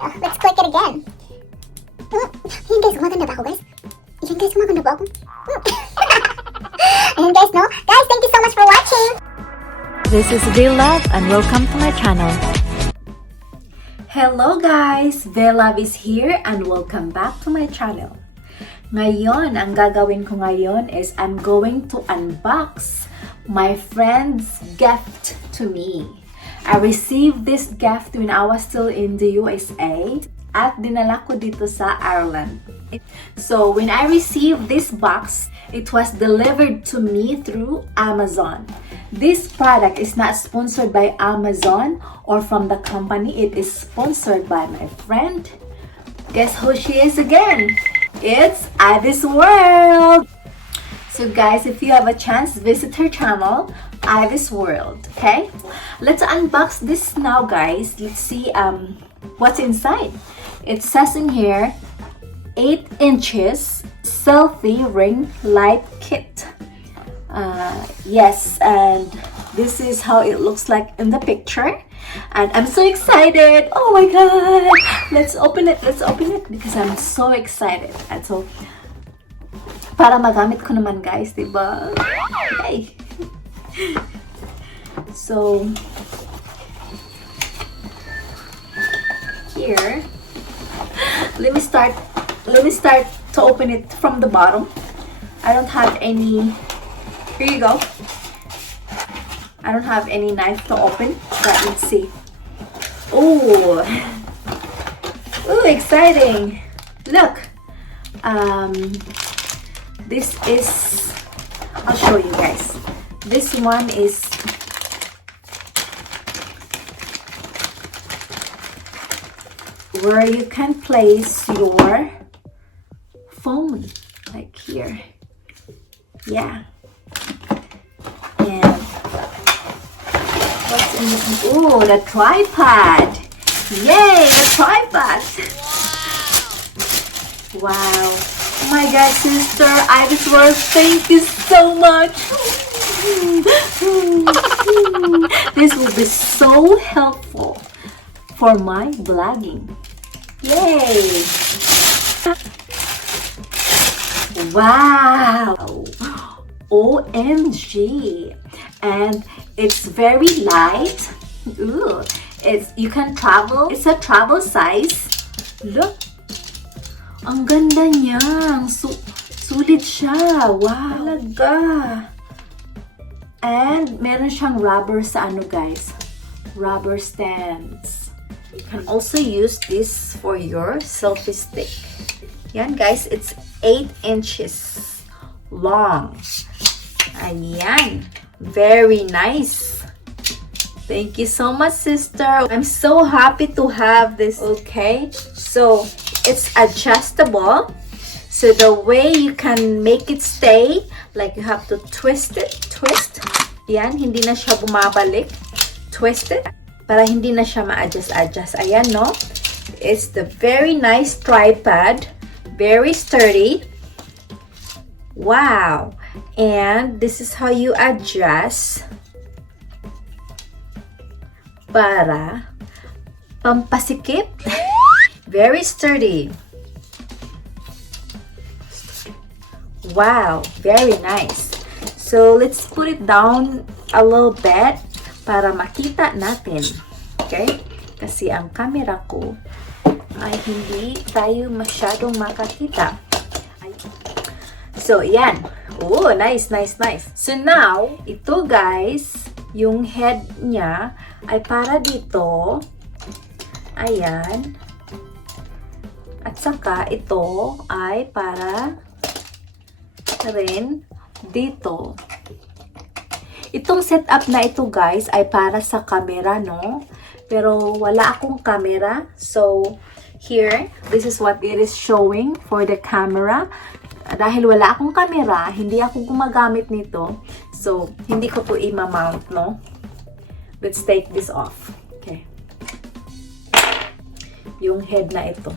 Let's click it again. Ayan guys, gumaganda ba ako guys? Ayan guys, gumaganda ba ako? Ayan guys, no? Guys, thank you so much for watching! This is Love and welcome to my channel. Hello guys! Love is here and welcome back to my channel. Ngayon, ang gagawin ko ngayon is I'm going to unbox my friend's gift to me. I received this gift when I was still in the USA at dinala ko dito sa Ireland. So, when I received this box, it was delivered to me through Amazon. This product is not sponsored by Amazon or from the company. It is sponsored by my friend. Guess who she is again? It's Ivy's World! So guys, if you have a chance, visit her channel, Ivy's World, okay? Let's unbox this now, guys. Let's see what's inside. It says in here, 8 inches selfie ring light kit. Yes, and this is how it looks like in the picture. And I'm so excited. Oh my god. Let's open it because I'm so excited. And so, para magamit ko naman guys, diba? Yay! So, here, let me start to open it from the bottom. I don't have any, here you go. I don't have any knife to open, but let's see. Oh, ooh, exciting! Look, this is, I'll show you guys. This one is where you can place your phone, like here. Yeah. And what's in it? Oh, the tripod. Yay, the tripod. Wow. Oh my god, sister, Ivy's World, thank you so much. This will be so helpful for my vlogging. Yay! Wow! OMG! And it's very light. Ooh, you can travel. It's a travel size. Look, ang ganda niya. Sulit siya. Wow! Talaga. And meron siyang rubber sa ano guys. Rubber stands. You can also use this for your selfie stick. Yan guys, it's 8 inches long. Ayan. Very nice. Thank you so much, sister. I'm so happy to have this. Okay, so it's adjustable. So the way you can make it stay, like you have to twist it. Twist. Yan, hindi na siya bumabalik. Twist it. Para hindi na siya ma-adjust. Ayan, no? It's the very nice tripod. Very sturdy. Wow. And this is how you adjust para pampasikip. Very sturdy. Wow. Very nice. So, let's put it down a little bit para makita natin. Okay? Kasi ang camera ko ay hindi tayo masyadong makakita. So, yan. Oh, nice, nice, nice. So, now, ito guys, yung head niya ay para dito. Ayan. At saka, ito ay para rin dito. Itong setup na ito guys ay para sa camera, no? Pero wala akong camera. So, here, this is what it is showing for the camera. Dahil wala akong camera, hindi ako gumagamit nito. So, hindi ko to i-mount, no? Let's take this off. Okay. Yung head na ito.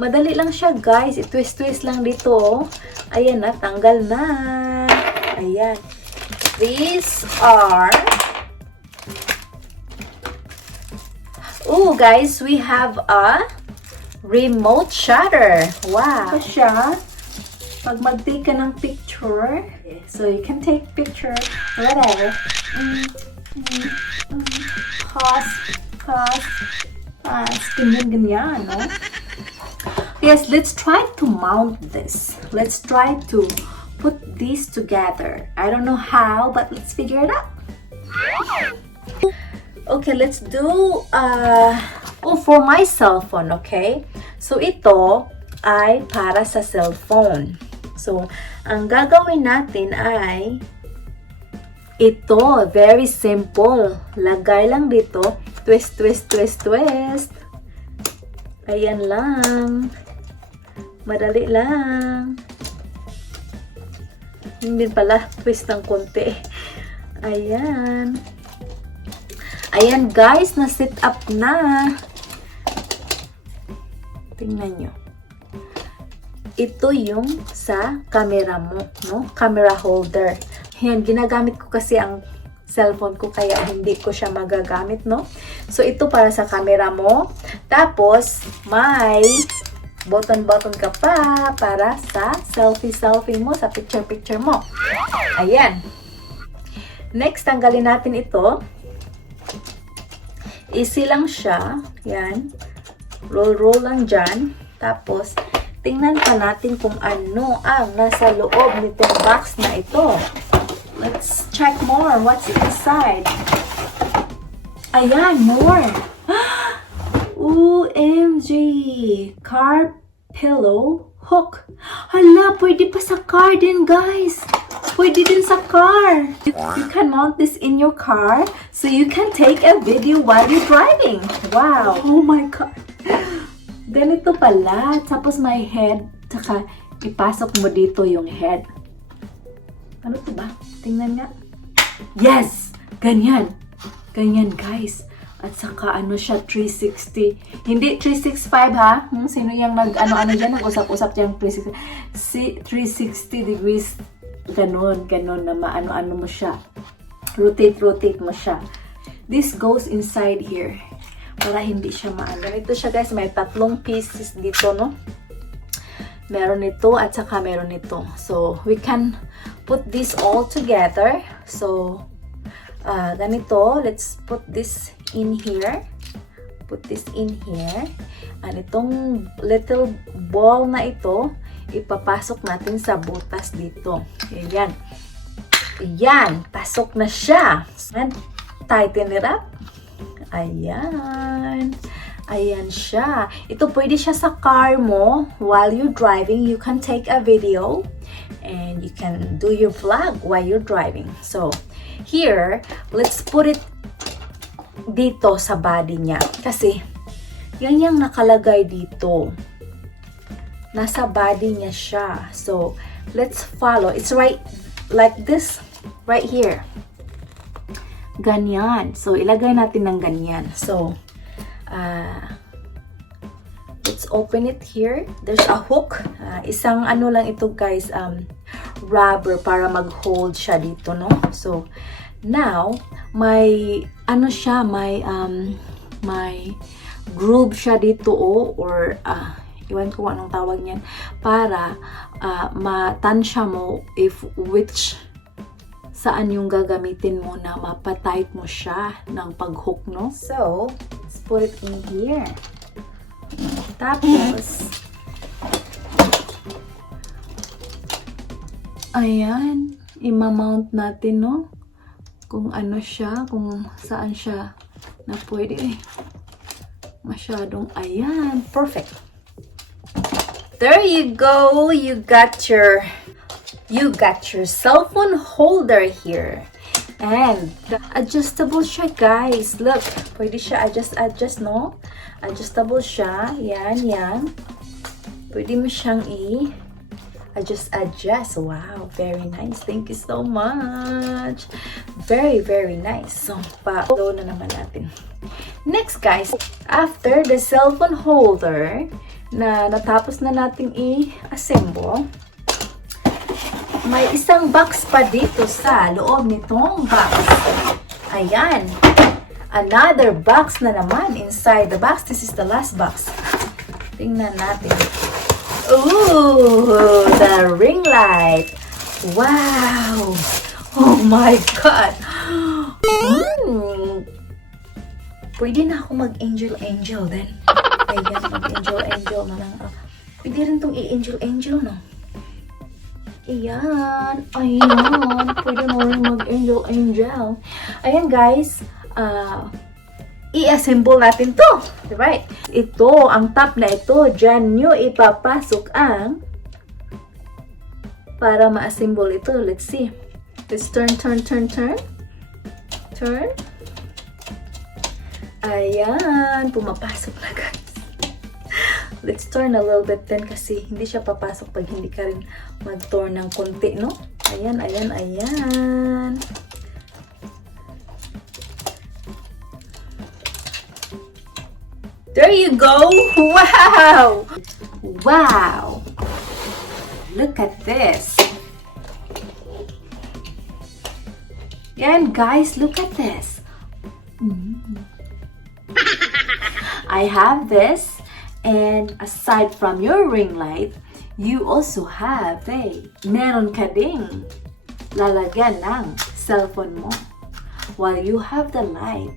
Madali lang siya, guys. I-twist-twist lang dito, oh. Ayan na, tanggal na. Ayan. These are... Oh, guys, we have a remote shutter. Wow. Ito siya. Pag mag-take ka ng picture, so you can take picture, whatever. Pause. Ganyan, no? Yes, let's try to mount this. Let's try to put these together. I don't know how, but let's figure it out. Okay, let's do, for my cell phone, okay? So, ito ay para sa cellphone. So, ang gagawin natin ay ito, very simple. Lagay lang dito, twist. Ayan lang. Madali lang. Hindi pala, twist ng konti. Ayan. Ayan guys, na-set up na. Tingnan nyo. Ito yung sa camera mo, no? Camera holder. Ayan, ginagamit ko kasi ang cellphone ko kaya hindi ko siya magagamit, no? So, ito para sa camera mo. Tapos, may button ka pa para sa selfie mo, sa picture mo. Ayan. Next, tanggalin natin ito. Easy lang siya. Yan. Roll lang dyan. Tapos, tingnan pa natin kung ano ang nasa loob nitong box na ito. Let's check more. What's inside? Ayan, more. OMG! Car pillow hook. Hala, pwede pa sa car din, guys. Pwede din sa car. You can mount this in your car so you can take a video while you're driving. Wow. Oh my God. Ganito pala. Tapos may head. Tsaka ipasok mo dito yung head. Ano to ba? Tingnan nga. Yes! Ganyan. Ganyan, guys. At saka ano siya, 360. Hindi 365 ha? Sino yung nag-ano-ano dyan? Nag-usap-usap dyan 360 degrees. Ganon na maano-ano mo siya. Rotate mo siya. This goes inside here. Para hindi siya maano. Ganito siya guys. May 3 pieces dito, no? Meron ito at saka meron ito. So, we can put this all together. So, ganito. Let's put this in here. Put this in here. And itong little ball na ito, ipapasok natin sa butas dito. Ayan. Ayan. Pasok na siya. And tighten it up. Ayan. Ayan siya. Ito pwede siya sa car mo. While you're driving, you can take a video. And you can do your vlog while you're driving. So, here, let's put it dito sa body niya. Kasi, yan yung nakalagay dito. Nasa body niya siya. So, let's follow. It's right like this. Right here. Ganyan. So, ilagay natin ng ganyan. So, let's open it here. There's a hook. Isang ano lang ito guys, rubber para mag-hold siya dito, no? So, now, may ano siya, may groove siya dito or iwan ko anong tawag niyan para matansya mo if which saan yung gagamitin mo na mapatight mo siya ng pag-hook, no? So, let's put it in here. Tapos, ayan, imamount natin, no? Kung ano siya, kung saan siya na pwede. Masyadong, ayan, perfect. There you go. You got your cell phone holder here. And adjustable siya, guys. Look, pwede siya adjust, no? Adjustable siya. Yan. Pwede mo siyang adjust. Wow, very nice. Thank you so much. Very, very nice. So, pa-upload na naman natin. Next, guys, after the cell phone holder na natapos na nating i-assemble, may isang box pa dito sa loob nitong box. Ayan. another box na naman inside the box. This is the last box. Tingnan natin. Ooh, the ring light. Wow. Oh my God. Pwede na ako mag-angel then. Ayan, mag-angel na lang. Pwede rin itong i-angel, no? Ayan. Pwede na rin mag-angel. Ayan, guys. I-assemble natin to. Right? Ito, ang top na ito, dyan nyo ipapasok ang para ma-assemble ito. Let's see. Let's turn. Ayan, pumapasok na, guys. Let's turn a little bit then kasi hindi siya papasok pag hindi ka rin mag-turn ng konti, no? Ayan. There you go! Wow! Look at this! Yan, guys, look at this! I have this, and aside from your ring light, you also have meron ka ding lalagyan ng cellphone mo while you have the light.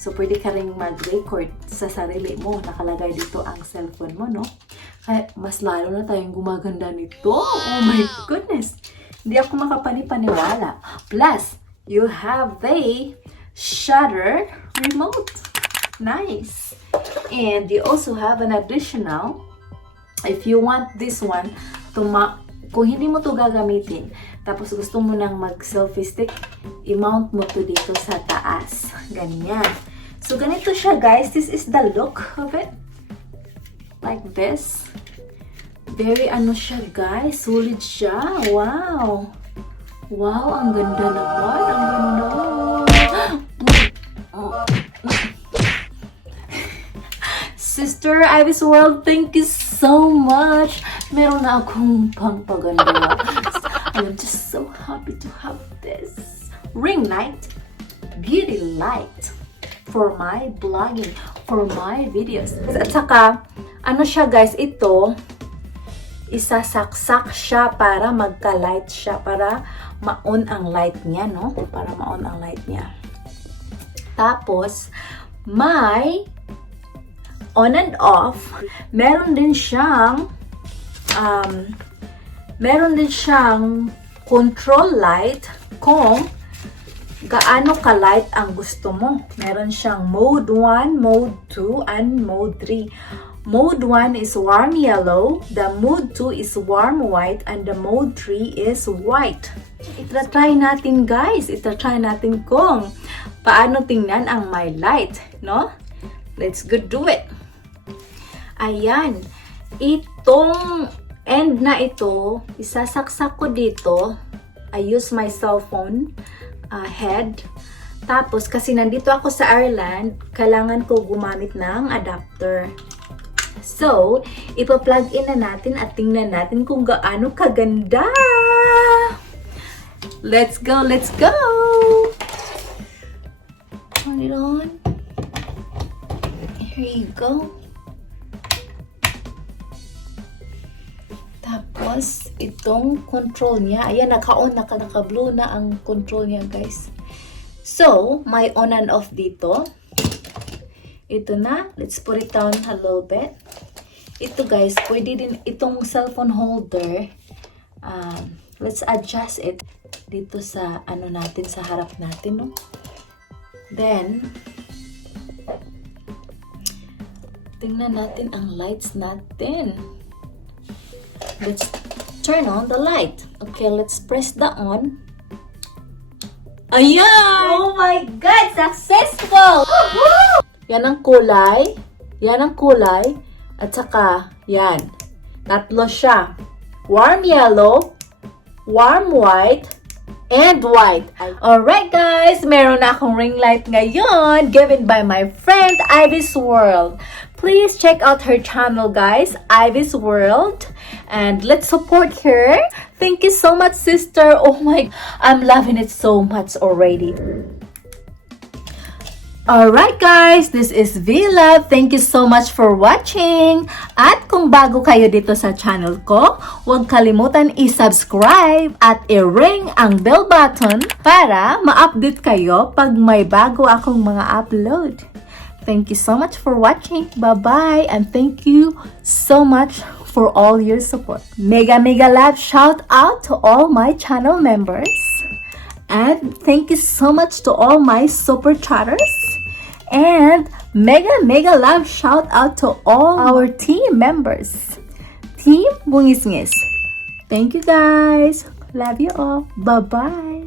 So, pwede ka ring mag-record sa sarili mo. Nakalagay dito ang cellphone mo, no? Kaya, mas lalo na tayong gumaganda nito. Oh my goodness! Hindi ako makapani-paniwala. Plus, you have the shutter remote. Nice! And you also have an additional, if you want this one, kung hindi mo to gagamitin, tapos gusto mo nang mag-selfie stick, i-mount mo to dito sa taas. Ganyan. So, ganito siya, guys. This is the look of it. Like this. Very siya, guys. Solid siya. Wow. Wow, ang ganda naman. Ang ganda. Sister Ivy's World, thank you so much. Meron na akong pangpaganda. I'm just so happy to have this ring light, beauty light for my vlogging, for my videos. At saka, siya, guys, ito, isasaksak siya para magka-light siya, para ma-on ang light niya, no? Para ma-on ang light niya. Tapos, may on and off, meron din siyang control light kung gaano ka-light ang gusto mo. Meron siyang mode 1, mode 2, and mode 3. Mode 1 is warm yellow, the mode 2 is warm white, and the mode 3 is white. Ita-try natin, guys. Ita-try natin kung paano tingnan ang my light, no? Let's go do it. Ayan. Itong end na ito, isasaksak ko dito. I use my cell phone head. Tapos, kasi nandito ako sa Ireland, kailangan ko gumamit ng adapter. So, ipa-plug in na natin at tingnan natin kung gaano kaganda. Let's go! Let's go! Turn it on. Here you go. Tapos, itong control niya. Ayan, naka-on, naka-blue na ang control niya, guys. So, may on and off dito. Ito na. Let's put it down a little bit. Ito, guys, pwede din itong cellphone holder. Let's adjust it dito sa, natin, sa harap natin, no? Then, tingnan natin ang lights natin. Let's turn on the light. Okay, let's press the on. Ayan! Oh my God! Successful! Woohoo! Yan ang kulay. Yan ang kulay. At saka, yan. Tatlo siya. Warm yellow, warm white, and white. Alright, guys! Meron na akong ring light ngayon given by my friend Ivy's World. Please check out her channel, guys, Ivy's World, and let's support her. Thank you so much, sister. Oh my, I'm loving it so much already. Alright guys, this is V-Love. Thank you so much for watching. At kung bago kayo dito sa channel ko, huwag kalimutan i-subscribe at i-ring ang bell button para ma-update kayo pag may bago akong mga upload. Thank you so much for watching. Bye-bye and thank you so much for all your support. Mega love shout out to all my channel members. And thank you so much to all my super chatters. And mega love shout out to all our team members. Team Bungis-ngis. Thank you guys. Love you all. Bye-bye.